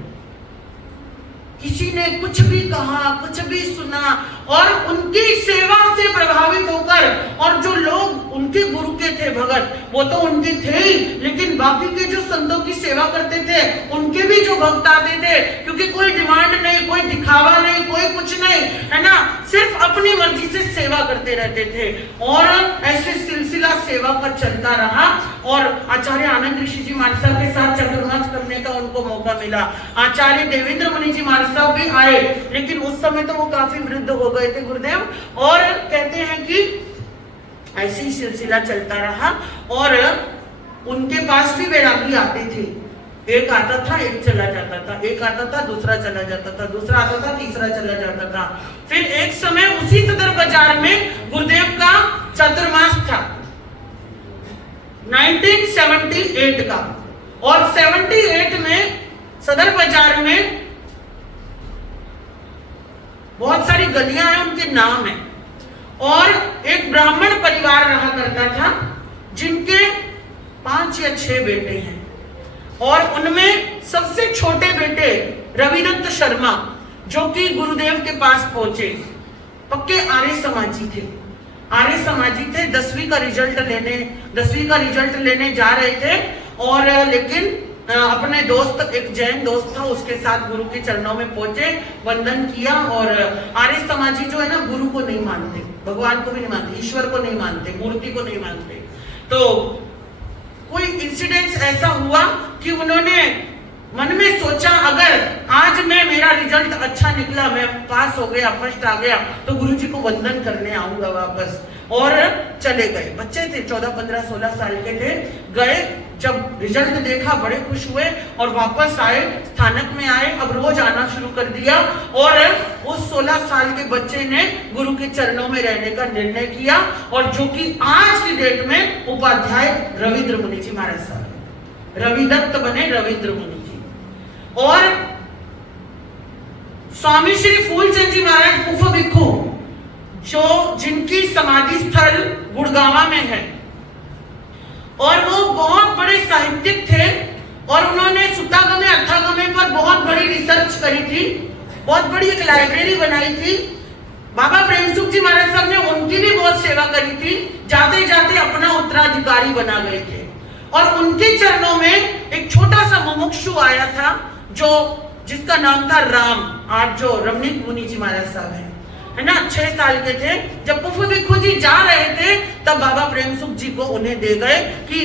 किसी ने कुछ भी कहा, कुछ भी सुना, और उनकी सेवा से प्रभावित होकर, और जो लोग उनके गुरु के थे भगत, वो तो उनके थे ही, लेकिन बाकी के जो संतों की सेवा करते थे उनके भी जो भक्त आते थे, क्योंकि कोई डिमांड नहीं, कोई दिखावा नहीं, कोई कुछ नहीं, है ना, सिर्फ अपनी मर्जी से सेवा करते रहते थे। और ऐसे सिलसिला सेवा का चलता रहा, और आचार्य आनंद ऋषि जी महाराज साहब के साथ चातुर्मास करने का उनको मौका मिला। आचार्य देवेंद्र मुनि जी महाराज साहब भी आए, लेकिन उस समय तो वो काफी वृद्ध हो गए थे गुरुदेव, और कहते हैं कि ऐसे ही सिलसिला चलता रहा। और उनके पास भी वैरागी आते थे, एक आता था, एक चला जाता था, एक आता था, दूसरा चला जाता था, दूसरा आता था, तीसरा चला जाता था। फिर एक समय उसी सदर बाजार में गुरुदेव का चातुर्मास था 1978 का, और 78 में सदर बाजार में बहुत सारी गलियां हैं, उनके नाम है, और एक ब्राह्मण परिवार रहा करता था जिनके 5 या 6 बेटे हैं, और उनमें सबसे छोटे बेटे रविदत्त शर्मा, जो कि गुरुदेव के पास पहुंचे, पक्के आर्य समाजी थे, आर्य समाजी थे। 10वीं का रिजल्ट लेने जा रहे थे, और लेकिन अपने दोस्त, एक जैन दोस्त था, उसके साथ गुरु के चरणों में पहुंचे, वंदन किया। और आर्य समाजी जो है ना, गुरु को नहीं मानते, भगवान को भी नहीं मानते, ईश्वर को नहीं मानते, मूर्ति को नहीं मानते। तो कोई इंसिडेंस ऐसा हुआ कि उन्होंने मन में सोचा अगर आज मैं मेरा रिजल्ट अच्छा निकला, मैं पास हो गया, फर्स्ट आ गया, तो गुरुजी को वंदन करने आऊंगा वापस। और चले गए। बच्चे थे 14, 15, 16 साल के थे। गए, जब रिजल्ट देखा बड़े खुश हुए और वापस आए, स्थानक में आए। अब रोज आना शुरू कर दिया और उस 16 साल के बच्चे ने गुरु के चरणों में रहने का निर्णय किया, और जो कि आज की डेट में उपाध्याय रविंद्र मुनि जी महाराज साहब, रविदत्त बने रविंद्र मुनि जी। और स्वामी श्री फूलचंद जी महाराज उफ भिक्खु, जो जिनकी समाधि स्थल गुड़गावा में है, और वो बहुत बड़े साहित्यिक थे, और उन्होंने सुतागमे अर्थागमे पर बहुत बड़ी रिसर्च करी थी, बहुत बड़ी एक लाइब्रेरी बनाई थी। बाबा प्रेमसुख जी महाराज साहब ने उनकी भी बहुत सेवा करी थी, जाते जाते अपना उत्तराधिकारी बना गए थे। और उनके चरणों में एक छोटा सा मुमुक्षु आया था, जो जिसका नाम था राम, आज जो रमणीक मुनि जी महाराज साहब है ना, 6 साल के थे। जब उफ भिक्खु जी जा रहे थे, तब बाबा प्रेमसुख जी को उन्हें दे गए कि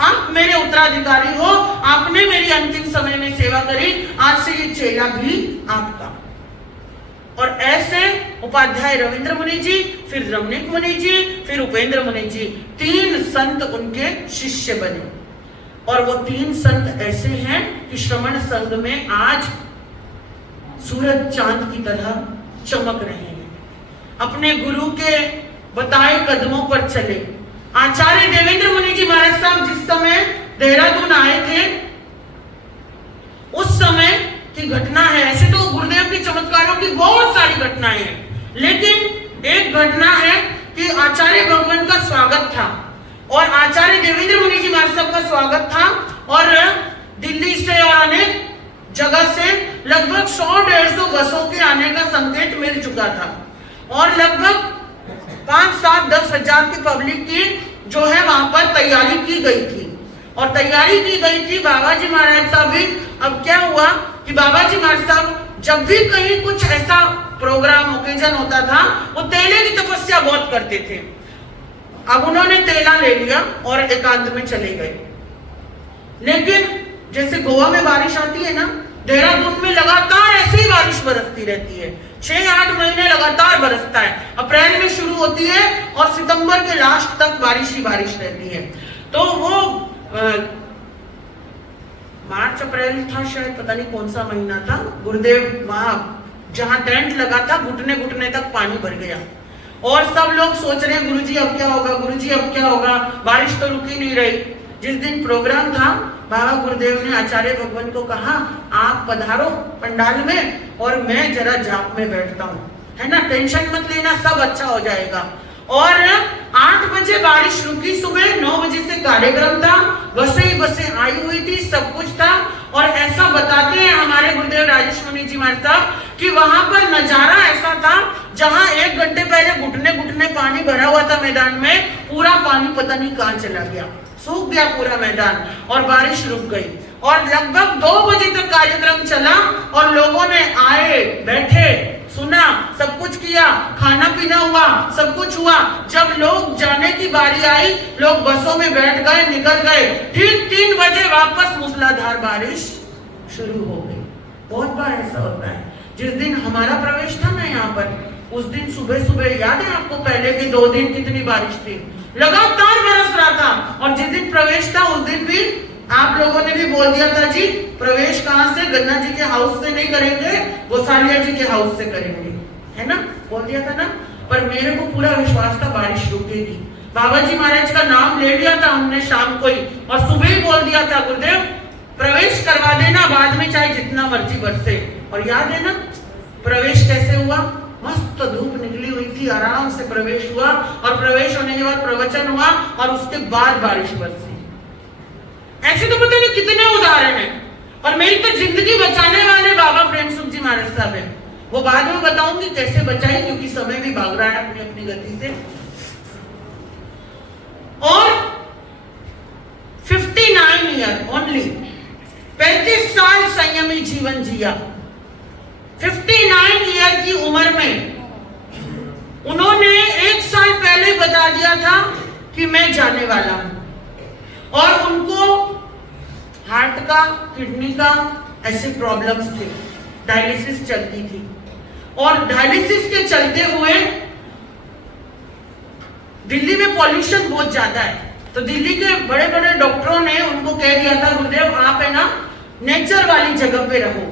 आप मेरे उत्तराधिकारी हो, आपने मेरी अंतिम समय में सेवा करी, आज से ये चेला भी आपका। और ऐसे उपाध्याय रविंद्र मुनि जी, फिर रमणीक मुनि जी, फिर उपेंद्र मुनि जी, 3 संत उनके शिष्य बने। और वो 3 संत ऐसे हैं कि श्रमण संघ में आज सूरज चांद की तरह चमक रहे हैं, अपने गुरु के बताए कदमों पर चले। आचार्य देवेंद्र मुनि जी महाराज साहब जिस समय देहरादून आए थे, उस समय की घटना है। ऐसे तो गुरुदेव के चमत्कारों की बहुत सारी घटनाएं हैं, लेकिन एक घटना है कि आचार्य भगवान का स्वागत था, और आचार्य देवेंद्र मुनि जी महाराज साहब का स्वागत था, और दिल्ली से और अनेक जगह से लगभग 100-150 बसों के आने का संकेत मिल चुका था, और लगभग 5-7-10 हजार की पब्लिक की जो है वहां पर तैयारी की गई थी। और तैयारी की गई थी बाबा जी महाराज साहब भी। अब क्या हुआ कि बाबा जी महाराज साहब जब भी कहीं कुछ ऐसा प्रोग्राम ओकेजन होता था, वो तेले की तपस्या बहुत करते थे। अब उन्होंने तेला ले लिया और एकांत में चले गए। लेकिन जैसे गोवा में बारिश आती है ना, देहरादून में लगातार ऐसे ही बारिश बरसती रहती है, 6-8 महीने लगातार बरसता है। अप्रैल में शुरू होती है और सितंबर के लास्ट तक बारिश ही बारिश रहती है। तो वो मार्च अप्रैल था शायद, पता नहीं कौन सा महीना था। गुरुदेव वहां जहां टेंट लगा था, घुटने घुटने तक पानी भर गया, और सब लोग सोच रहे हैं गुरुजी अब क्या होगा, गुरुजी अब क्या होगा, बारिश तो रुक ही नहीं रही। जिस दिन प्रोग्राम था, बाबा गुरुदेव ने आचार्य भगवान को कहा, आप पधारो पंडाल में और मैं जरा जाप में बैठता हूँ, है ना, टेंशन मत लेना, सब अच्छा हो जाएगा। और 8 बजे बारिश रुकी, सुबह 9 बजे से कार्यक्रम था, बसें ही बसें आई हुई थी, सब कुछ था। और ऐसा बताते हैं हमारे गुरुदेव राजेश मुनि जी महाराज साहब कि वहां पर नजारा ऐसा था, जहां 1 घंटे पहले घुटने घुटने पानी भरा हुआ था मैदान में, पूरा पानी पता नहीं कहां चला गया, सूख गया पूरा मैदान, और बारिश रुक गई। और लगभग 2 बजे तक कार्यक्रम चला, और लोगों ने आए, बैठे, सुना, सब कुछ किया, खाना पीना हुआ, सब कुछ हुआ। जब लोग जाने की बारी आई, लोग बसों में बैठ गए, निकल गए। ठीक 3 बजे वापस मूसलाधार बारिश शुरू हो गई। बहुत बार ऐसा होता है। जिस दिन हमारा प्रवेश था ना यहाँ पर, उस दिन सुबह सुबह, याद है आपको, पहले के 2 दिन कितनी बारिश थी, लगातार बरस रहा था। और जिस दिन प्रवेश था उस दिन भी आप लोगों ने भी बोल दिया था, जी प्रवेश कहां से, गन्ना जी के हाउस से नहीं करेंगे, गोसालिया जी के हाउस से करेंगे, है ना, बोल दिया था ना। पर मेरे को पूरा विश्वास था बारिश रुकेगी। बाबा जी महाराज का नाम ले लिया था हमने शाम को ही, और सुबह ही बोल दिया था, गुरुदेव प्रवेश करवा देना, बाद में चाहे जितना मर्जी बरसे। और याद है ना प्रवेश कैसे हुआ, मस्त धूप निकली हुई थी, आराम से प्रवेश हुआ, और प्रवेश होने के बाद प्रवचन हुआ, और उसके बाद बारिश बरसी। ऐसे तो पता नहीं कितने उदाहरण हैं। और मेरी तो जिंदगी बचाने वाले बाबा प्रेमसुख जी महाराज साहब हैं। वो बाद में बताऊंगी कैसे बचाई, क्योंकि समय भी भाग रहा है अपनी अपनी गति से। और 59 ईयर ओनली, 35 साल संयमी जीवन जिया। 59 ईयर की उम्र में उन्होंने 1 साल पहले बता दिया था कि मैं जाने वाला हूं, और उनको हार्ट का, किडनी का ऐसे प्रॉब्लम्स थे, डायलिसिस चलती थी और डायलिसिस के चलते हुए दिल्ली में पॉल्यूशन बहुत ज्यादा है। तो दिल्ली के बड़े बड़े डॉक्टरों ने उनको कह दिया था गुरुदेव आप है ना नेचर वाली जगह पे रहो।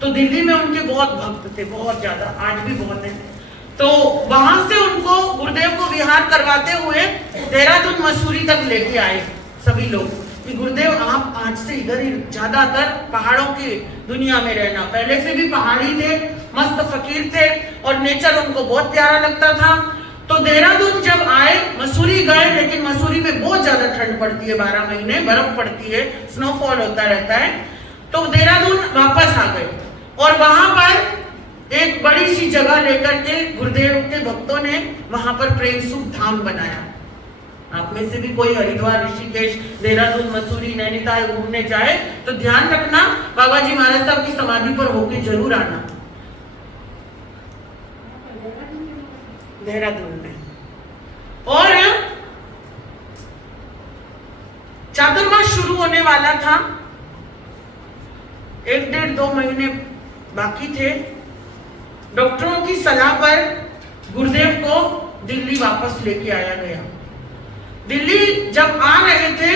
तो दिल्ली में उनके बहुत भक्त थे, बहुत ज्यादा, आज भी बहुत है। तो वहां से उनको गुरुदेव को विहार करवाते हुए देहरादून मसूरी तक लेके आए सभी लोग कि गुरुदेव आप आज से इधर ही ज्यादातर पहाड़ों की दुनिया में रहना। पहले से भी पहाड़ी थे, मस्त फकीर थे और नेचर उनको बहुत प्यारा लगता था। तो देहरादून जब आए, मसूरी गए, लेकिन मसूरी में बहुत ज्यादा ठंड पड़ती है, 12 महीने बर्फ पड़ती है, स्नोफॉल होता रहता है। तो देहरादून वापस आ गए और वहां पर एक बड़ी सी जगह लेकर के गुरुदेव के भक्तों ने वहां पर प्रेम सुख धाम बनाया। आप में से भी कोई हरिद्वार, ऋषिकेश, देहरादून, मसूरी, नैनीताल घूमने जाए तो ध्यान रखना बाबा जी महाराज साहब की समाधि पर होके जरूर आना, देहरादून में। और चातुर्मास शुरू होने वाला था, 1 डेढ़ 2 महीने बाकी थे। डॉक्टरों की सलाह पर गुरुदेव को दिल्ली वापस लेके आया गया। दिल्ली जब आ रहे थे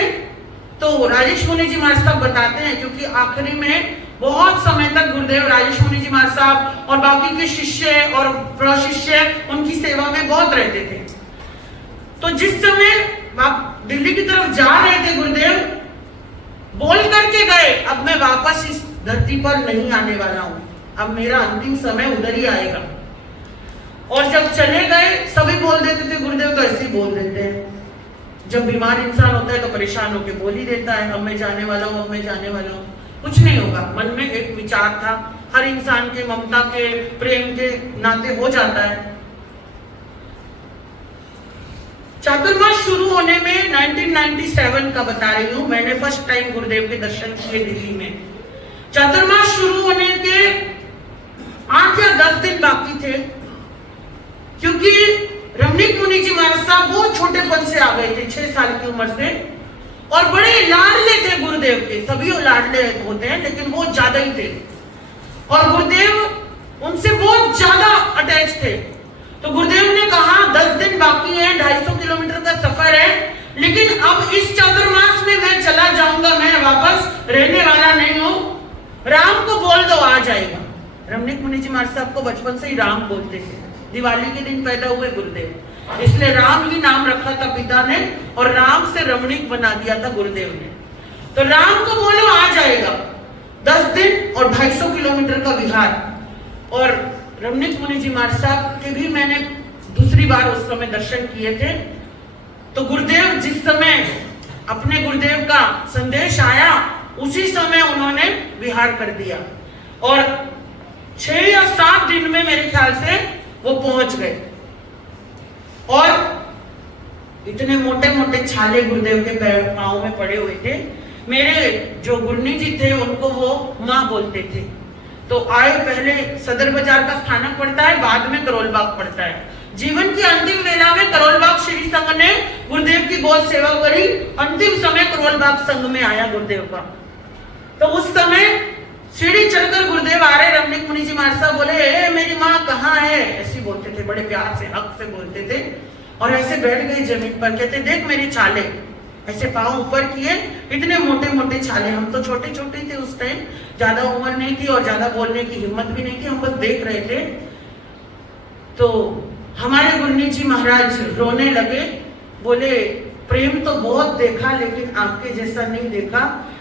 तो राजेश मुनि जी महाराज साहब बताते हैं, क्योंकि आखिरी में बहुत समय तक गुरुदेव राजेश मुनि जी महाराज साहब और बाकी के शिष्य और प्रशिष्य उनकी सेवा में बहुत रहते थे। तो जिस समय आप दिल्ली की तरफ जा रहे थे गुरुदेव बोल करके गए, अब मैं वापस इस धरती पर नहीं आने वाला हूं, अब मेरा अंतिम समय उधर ही आएगा। और जब चले गए सभी बोल देते थे, गुरुदेव तो ऐसे ही बोल देते हैं, जब बीमार इंसान होता है तो परेशान होकर बोल ही देता है, अब मैं जाने वाला हूं, अब मैं जाने वाला हूं। कुछ नहीं होगा, मन में एक विचार था, हर इंसान के ममता के, प्रेम के नाते हो जाता है। चातुर्मास शुरू होने में 1997 का बता रही हूं, मैंने फर्स्ट टाइम गुरुदेव के दर्शन किए दिल्ली में। चातुर्मास शुरू होने के 8 या 10 दिन बाकी थे, क्योंकि रमणीक मुनि जी महाराज साहब बहुत छोटेपन से आ गए थे, 6 साल की उम्र से, और बड़े लाडले थे गुरुदेव के। सभी लाडले होते हैं लेकिन वो ज्यादा ही थे और गुरुदेव उनसे बहुत ज्यादा अटैच थे। तो गुरुदेव ने कहा 10 दिन बाकी है, 250 किलोमीटर का सफर है, लेकिन अब इस चातुर्मास में मैं चला जाऊंगा, मैं वापस रहने वाला नहीं हूं। राम को बोल दो आ जाएगा। रमणीक मुनि जी महाराज साहब को बचपन से ही राम बोलते थे, दिवाली के दिन पैदा हुए गुरुदेव, इसलिए राम ही नाम रखा था पिता ने और राम से रमणीक बना दिया था गुरुदेव ने। तो राम को बोलो आ जाएगा, 10 दिन और 250 किलोमीटर का विहार। और रमणीक मुनि जी महाराज साहब के भी मैंने दूसरी बार उस समय दर्शन किए थे। तो गुरुदेव जिस समय अपने गुरुदेव का संदेश आया उसी समय उन्होंने विहार कर दिया और 6 या 7 दिन में मेरे ख्याल से वो पहुंच गए। और इतने मोटे मोटे छाले गुरुदेव के पांव में पड़े हुए थे। मेरे जो गुरनी जी थे उनको वो माँ बोलते थे। तो आए, पहले सदर बाजार का स्थानक पड़ता है, बाद में करोल बाग पड़ता है। जीवन की अंतिम वेला में करोल बाग श्री संघ ने गुरुदेव की बहुत सेवा करी। अंतिम समय करोल बाग संघ में आया गुरुदेव का। तो उस समय सीढ़ी चढ़कर गुरुदेव आ रहे, रमणीक मुनि जी महाराज साहब बोले ए मेरी माँ कहाँ है, ऐसे बोलते थे, बड़े प्यार से हक से बोलते थे। और ऐसे बैठ गए जमीन पर, कहते देख मेरे छाले, ऐसे पांव ऊपर किए, इतने मोटे मोटे छाले। हम तो छोटे छोटे थे उस टाइम, ज्यादा उम्र नहीं थी और ज्यादा बोलने की हिम्मत भी नहीं थी, हम बस देख रहे थे। तो हमारे गुरनी जी महाराज रोने लगे, बोले प्रेम तो बहुत देखा लेकिन आपके जैसा नहीं देखा।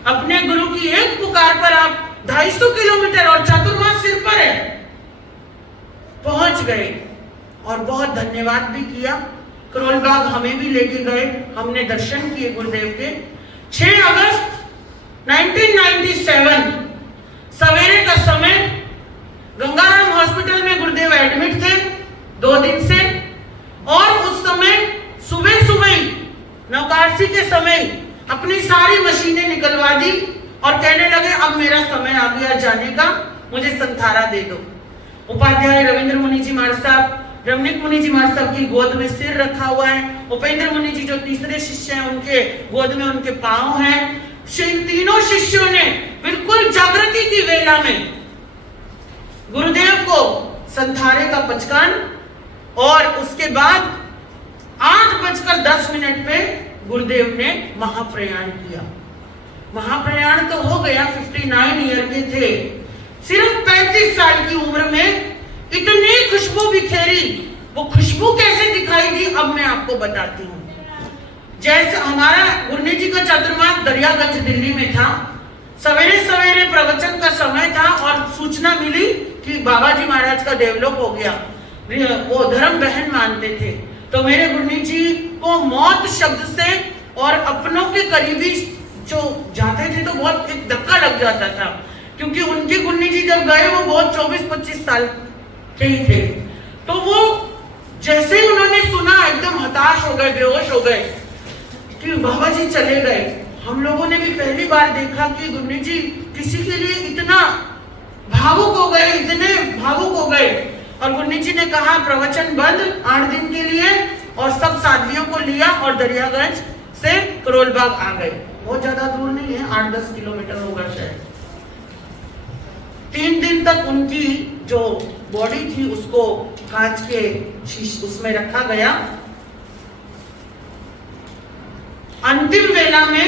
अपने गुरु की एक पुकार पर आप 250 किलोमीटर और चातुर्मास सिर पर है पहुंच गए। और बहुत धन्यवाद भी किया। करोल बाग हमें भी लेके गए, हमने दर्शन किए गुरुदेव के। 6 अगस्त 1997 सवेरे का समय, गंगाराम हॉस्पिटल में गुरुदेव एडमिट थे 2 दिन से। और उस समय सुबह सुबह नवकार्सी के समय अपनी सारी मशीनें निकलवा दी और कहने लगे अब मेरा समय आ गया जाने का, मुझे संथारा दे दो। उपाध्याय रविंद्र मुनि जी महाराज साहब, रमणीक मुनि जी महाराज साहब की गोद में सिर रखा हुआ है। उपेंद्र मुनि जी जो तीसरे शिष्य हैं उनके गोद में उनके पांव हैं। तीनों शिष्यों ने बिल्कुल जागृति की वेला में गुरुदेव को संथारे का पचकान और उसके बाद 8:10 पे गुरुदेव ने महाप्रयाण किया। महाप्रयाण तो हो गया, 59 ईयर के थे, सिर्फ 35 साल की उम्र में इतनी खुशबू बिखेरी। वो खुशबू कैसे दिखाई दी अब मैं आपको बताती हूँ। जैसे हमारा गुरनी जी का चातुर्मास दरियागंज दिल्ली में था, सवेरे सवेरे प्रवचन का समय था और सूचना मिली कि बाबा जी महाराज का देवलोक हो गया। वो धर्म बहन मानते थे, तो मेरे गुरनी जी को मौत शब्द से और अपनों के करीबी जो जाते थे तो बहुत एक धक्का लग जाता था, क्योंकि उनके गुरनी जी जब गए वो बहुत 24-25 साल के ही थे। तो वो जैसे ही उन्होंने सुना एकदम हताश हो गए, बेहोश हो गए कि बाबा जी चले गए। हम लोगों ने भी पहली बार देखा कि गुरनी जी किसी के लिए इतना भावुक हो गए, इतने भावुक हो गए। और गुरनी जी ने कहा प्रवचन बंद 8 दिन के लिए, और सब साधवियों को लिया और दरियागंज से करोलबाग आ गए। बहुत ज्यादा दूर नहीं है, 8-10 किलोमीटर होगा शायद। 3 दिन तक उनकी जो बॉडी थी उसको कांच के उसमें रखा गया। अंतिम वेला में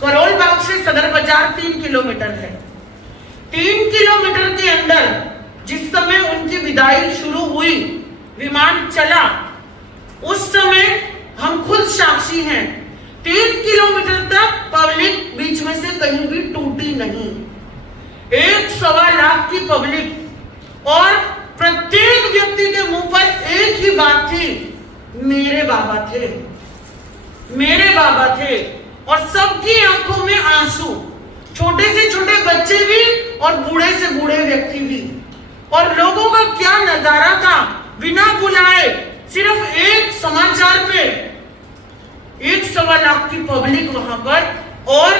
करोलबाग से सदर बाजार 3 किलोमीटर है। 3 किलोमीटर के अंदर जिस समय उनकी विदाई शुरू हुई, विमान चला, उस समय हम खुद साक्षी हैं। 3 किलोमीटर तक पब्लिक बीच में से कहीं भी टूटी नहीं। 1.25 लाख की पब्लिक, और प्रत्येक व्यक्ति के मुंह पर एक ही बात थी, मेरे बाबा थे, मेरे बाबा थे। और सबकी आंखों में आंसू, छोटे से छोटे बच्चे भी और बूढ़े से बूढ़े व्यक्ति भी। और लोगों का क्या नजारा था, बिना बुलाए सिर्फ एक समाचार पे 1.25 लाख की पब्लिक वहां पर, और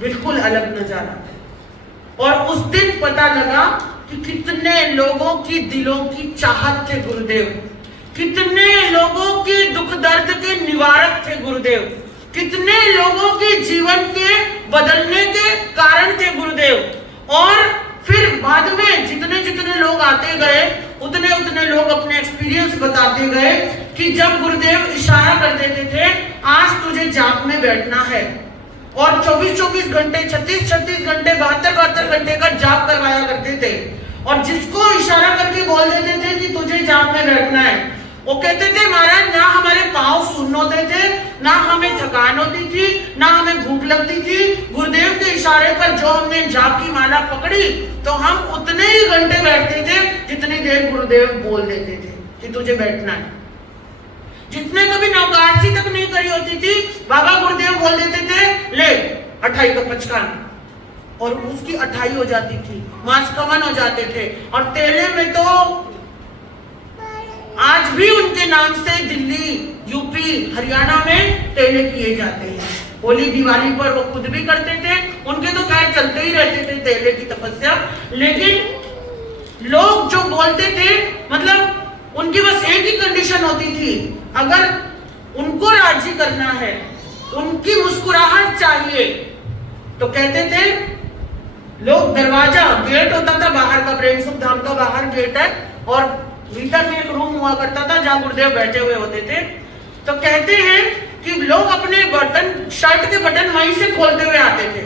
बिल्कुल अलग नजारा था। और उस दिन पता लगा कि कितने लोगों की दिलों की चाहत थे गुरुदेव, कितने लोगों के दुख दर्द के निवारक थे गुरुदेव, कितने लोगों के जीवन के बदलने के कारण थे गुरुदेव। और फिर बाद में जितने जितने लोग आते गए, उतने उतने लोग अपने एक्सपीरियंस बताते गए कि जब गुरुदेव इशारा कर देते थे, आज तुझे जाप में बैठना है, और 24-24 घंटे, 36-36 घंटे, 72-72 घंटे का जाप करवाया करते थे। और जिसको इशारा करके बोल देते थे कि तुझे जाप में बैठना है, वो कहते थे महाराज ना हमारे पांव सुन्न होते थे, ना हमें थकान होती थी, ना हमें भूख लगती थी। गुरुदेव के इशारे पर जो हमने जाप की माला पकड़ी तो हम उतने ही घंटे बैठते थे जितनी देर गुरुदेव बोल देते थे कि तुझे बैठना है। जिसने कभी नौकाशी तक नहीं करी होती थी, बाबा गुरुदेव बोल देते थे ले 28 का पचकान, और उसकी 28 हो जाती थी, मासकवन हो जाते थे। और तेले में तो आज भी उनके नाम से दिल्ली, यूपी, हरियाणा में तेले किए जाते हैं। होली दिवाली पर वो खुद भी करते थे, उनके तो खैर चलते ही रहते थे तेले की तपस्या। लेकिन लोग जो बोलते थे, मतलब उनकी बस एक ही कंडीशन होती थी, अगर उनको राजी करना है, उनकी मुस्कुराहट चाहिए, तो कहते थे लोग दरवाजा, गेट होता था बाहर का, प्रेम सुख धाम का बाहर गेट है, और भीतर में एक रूम हुआ करता था जहां गुरुदेव बैठे हुए होते थे। तो कहते हैं कि लोग अपने बटन, शर्ट के बटन वहीं से खोलते हुए आते थे,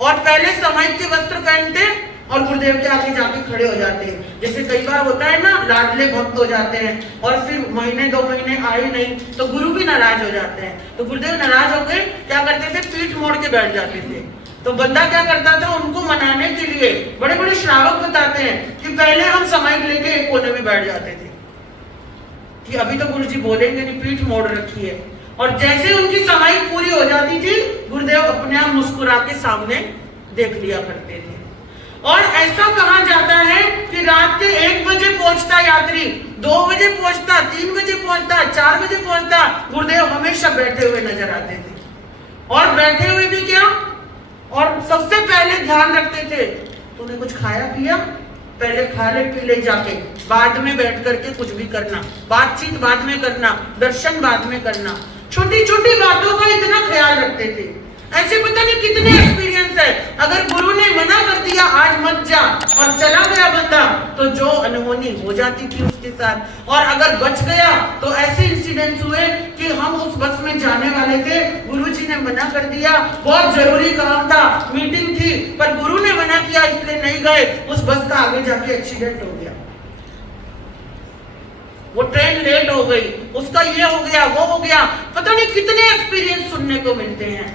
और पहले समय के वस्त्र पहनते और गुरुदेव के आगे जाके खड़े हो जाते हैं। जैसे कई बार होता है ना, लाडले भक्त हो जाते हैं और फिर महीने 2 महीने आए नहीं तो गुरु भी नाराज हो जाते हैं। तो गुरुदेव नाराज हो गए, क्या करते थे, पीठ मोड़ के बैठ जाते थे। तो बंदा क्या करता था, उनको मनाने के लिए बड़े बड़े श्रावक बताते हैं कि पहले हम समय लेके एक कोने में बैठ जाते थे कि अभी तो गुरुजी बोलेंगे नहीं, पीठ मोड़ रखी है। और जैसे उनकी समय पूरी हो जाती थी, गुरुदेव अपने आप मुस्कुरा के सामने देख लिया करते थे। और ऐसा कहा जाता है कि रात के 1 बजे पहुंचता यात्री, 2 बजे पहुंचता, 3 बजे पहुंचता, 4 बजे पहुंचता, गुरुदेव हमेशा बैठे हुए नजर आते थे। और बैठे हुए भी क्या, और सबसे पहले ध्यान रखते थे, तूने कुछ खाया पिया, पहले खा ले पी ले जाके, बाद में बैठ करके कुछ भी करना, बातचीत बाद में करना, दर्शन बाद में करना। छोटी छोटी बातों का इतना ख्याल रखते थे। ऐसे पता नहीं कितने एक्सपीरियंस है। अगर गुरु ने मना कर दिया आज मत जा और चला गया बंदा, तो जो अनहोनी हो जाती थी उसके साथ, और अगर बच गया तो ऐसे इंसिडेंट्स हुए कि हम उस बस में जाने वाले थे, गुरुजी ने मना कर दिया, बहुत जरूरी काम था, मीटिंग थी, पर गुरु ने मना किया इसलिए नहीं गए, उस बस का आगे जाके एक्सीडेंट हो गया, वो ट्रेन लेट हो गई, उसका ये हो गया वो हो गया। पता नहीं कितने एक्सपीरियंस सुनने को मिलते हैं।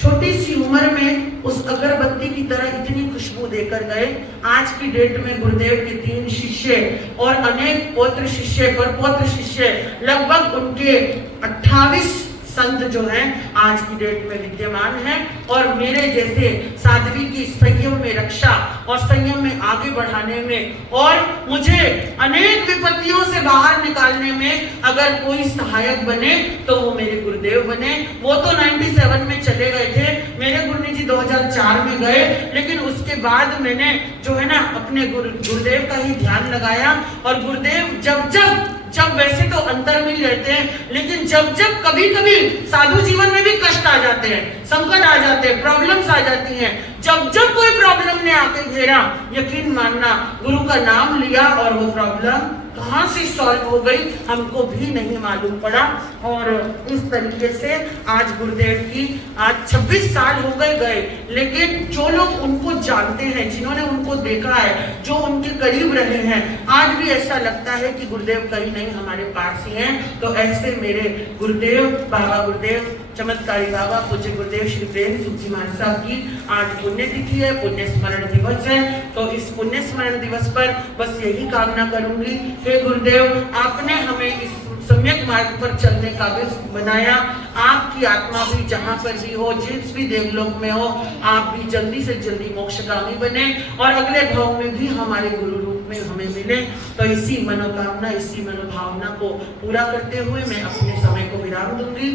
छोटी सी उम्र में उस अगरबत्ती की तरह इतनी खुशबू देकर गए। आज की डेट में गुरुदेव के 3 शिष्य और अनेक पौत्र शिष्य पर पौत्र शिष्य, लगभग उनके 28 संत जो हैं आज की डेट में विद्यमान हैं, और मेरे जैसे साध्वी की संयम में रक्षा और संयम में आगे बढ़ाने में और मुझे अनेक विपत्तियों से बाहर निकालने में अगर कोई सहायक बने तो वो मेरे गुरुदेव बने। वो तो 97 में चले गए थे, मेरे गुरुजी जी 2004 में गए, लेकिन उसके बाद मैंने जो है ना अपने गुरुदेव का ही ध्यान लगाया। और गुरुदेव जब वैसे तो अंतर में ही रहते हैं, लेकिन जब कभी कभी साधु जीवन में भी कष्ट आ जाते हैं, संकट आ जाते हैं, प्रॉब्लम्स आ जाती हैं, जब कोई प्रॉब्लम ने आके घेरा, यकीन मानना गुरु का नाम लिया और वो प्रॉब्लम कहां से सॉल्व हो गई हमको भी नहीं मालूम पड़ा। और इस तरीके से आज गुरुदेव की आज 26 साल हो गए, लेकिन जो लोग उनको जानते हैं, जिन्होंने उनको देखा है, जो उनके करीब रहे हैं, आज भी ऐसा लगता है कि गुरुदेव कहीं नहीं हमारे पास ही हैं। तो ऐसे मेरे गुरुदेव बाबा गुरुदेव चमत्कारी बाबा पूज्य गुरुदेव श्री प्रेम सुख जी महाराज साहब की आज पुण्यतिथि है, पुण्य स्मरण दिवस है। तो इस पुण्य स्मरण दिवस पर बस यही कामना करूंगी, हे गुरुदेव आपने हमें इस सम्यक मार्ग पर चलने का भी बनाया, आपकी आत्मा भी जहाँ पर भी हो, जिस भी देवलोक में हो, आप भी जल्दी से जल्दी मोक्षगामी बने और अगले भाव में भी हमारे गुरु रूप में हमें मिले। तो इसी मनोकामना, इसी मनोभावना को पूरा करते हुए मैं अपने समय को विराम दूंगी।